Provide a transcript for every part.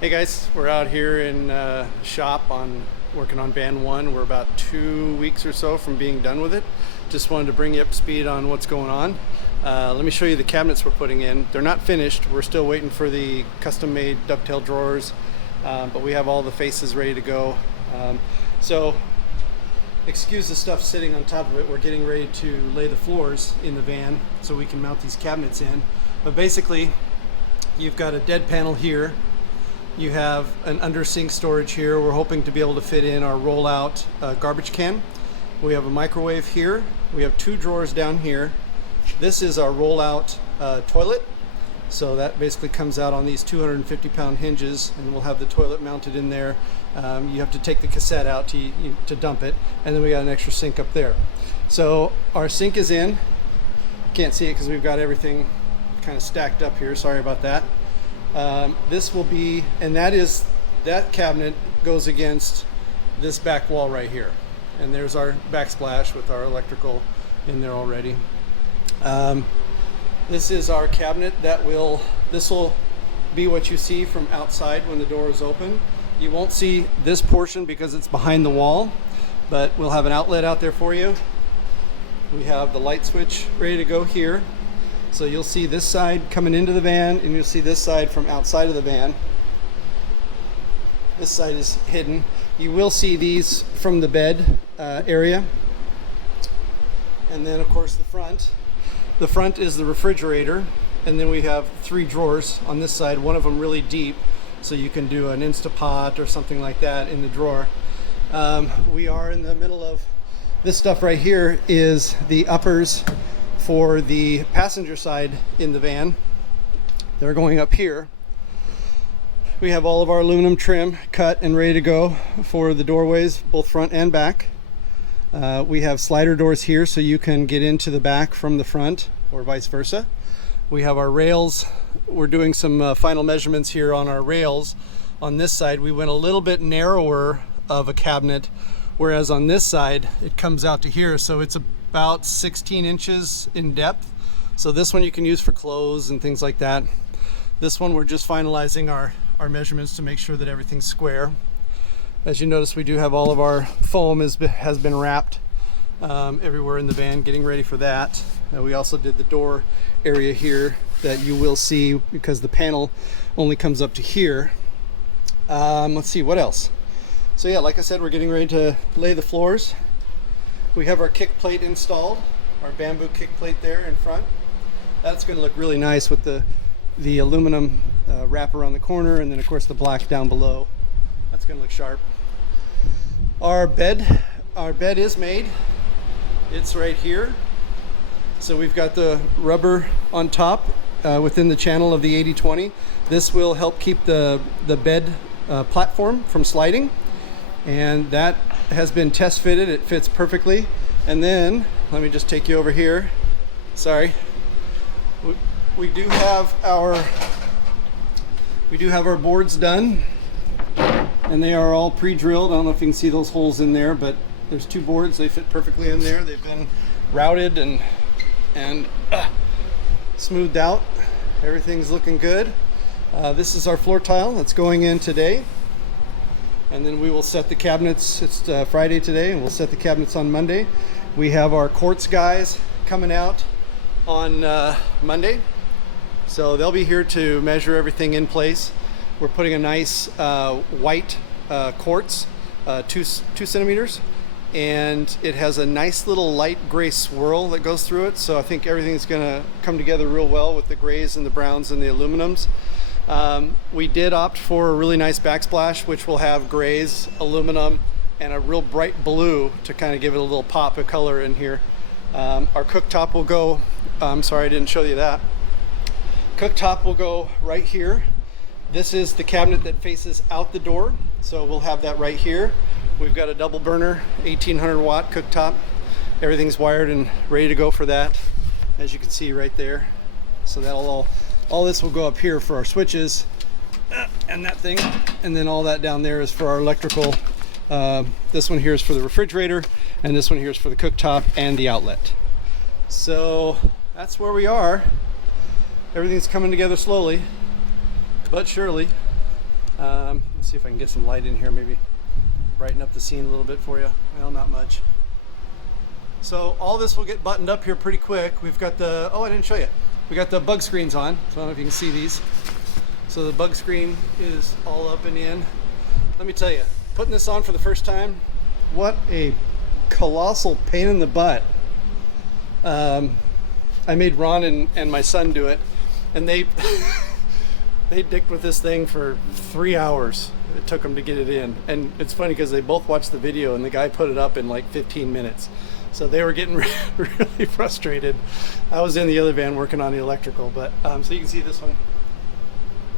Hey guys, we're out here in shop working on van 1. We're about 2 weeks or so from being done with it. Just wanted to bring you up to speed on what's going on. Let me show you the cabinets we're putting in. They're not finished. We're still waiting for the custom-made dovetail drawers, but we have all the faces ready to go. So excuse the stuff sitting on top of it. We're getting ready to lay the floors in the van so we can mount these cabinets in. But basically, you've got a dead panel here. You have an under sink storage here. We're hoping to be able to fit in our rollout garbage can. We have a microwave here. We have 2 drawers down here. This is our rollout toilet. So that basically comes out on these 250-pound hinges, and we'll have the toilet mounted in there. You have to take the cassette out to dump it, and then we got an extra sink up there. So our sink is in. Can't see it because we've got everything kind of stacked up here. Sorry about that. This will be, and that cabinet goes against this back wall right here, and there's our backsplash with our electrical in there already. This is our cabinet this will be what you see from outside when the door is open. You won't see this portion because it's behind the wall, but we'll have an outlet out there for you. We have the light switch ready to go here. So you'll see this side coming into the van, and you'll see this side from outside of the van. This side is hidden. You will see these from the bed area. And then of course the front. The front is the refrigerator, and then we have 3 drawers on this side, one of them really deep, so you can do an Instapot or something like that in the drawer. We are in the middle of this stuff right here is the uppers for the passenger side in the van. They're going up here. We have all of our aluminum trim cut and ready to go for the doorways, both front and back. We have slider doors here so you can get into the back from the front or vice versa. We have our rails. We're doing some final measurements here on our rails. On this side we went a little bit narrower of a cabinet, whereas on this side it comes out to here, so it's about 16 inches in depth. So this one you can use for clothes and things like that. This one we're just finalizing our measurements to make sure that everything's square. As you notice, we do have all of our foam has been wrapped everywhere in the van, getting ready for that. We also did the door area here that you will see because the panel only comes up to here. Let's see what else. So yeah, like I said, we're getting ready to lay the floors. We have our kick plate installed, our bamboo kick plate there in front. That's going to look really nice with the aluminum wrap around the corner, and then of course the black down below. That's going to look sharp. Our bed is made. It's right here. So we've got the rubber on top within the channel of the 80/20. This will help keep the bed platform from sliding, and that has been test fitted. It fits perfectly. And then let me just take you over here. Sorry. We do have our boards done, and they are all pre-drilled. I don't know if you can see those holes in there, but there's 2 boards. They fit perfectly in there. They've been routed and smoothed out. Everything's looking good. This is our floor tile that's going in today, and then we will set the cabinets. It's Friday today, and we'll set the cabinets on Monday. We have our quartz guys coming out on Monday, so they'll be here to measure everything in place. We're putting a nice white quartz, 2 centimeters, and it has a nice little light gray swirl that goes through it, so I think everything's going to come together real well with the grays and the browns and the aluminums. We did opt for a really nice backsplash, which will have grays, aluminum, and a real bright blue to kind of give it a little pop of color in here. Our cooktop will go, I'm sorry I didn't show you that. Cooktop will go right here. This is the cabinet that faces out the door, so we'll have that right here. We've got a double burner 1800 watt cooktop. Everything's wired and ready to go for that, as you can see right there. So that'll all this will go up here for our switches and that thing, and then all that down there is for our electrical. This one here is for the refrigerator, and this one here is for the cooktop and the outlet. So that's where we are. Everything's coming together slowly but surely. Let's see if I can get some light in here, maybe brighten up the scene a little bit for you. Well, not much. So all this will get buttoned up here pretty quick. We've got the, oh, I didn't show you. We got the bug screens on, so I don't know if you can see these. So the bug screen is all up and in. Let me tell you, putting this on for the first time, what a colossal pain in the butt. I made Ron and my son do it, and they they dicked with this thing for 3 hours. It took them to get it in. And it's funny because they both watched the video and the guy put it up in like 15 minutes. So they were getting really frustrated. I was in the other van working on the electrical, but so you can see this one.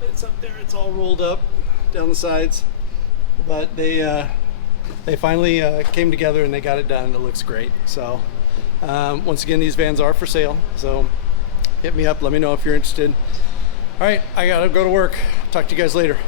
It's up there, it's all rolled up down the sides. But they finally came together and they got it done. It looks great. So once again, these vans are for sale. So hit me up, let me know if you're interested. All right, I gotta go to work. Talk to you guys later.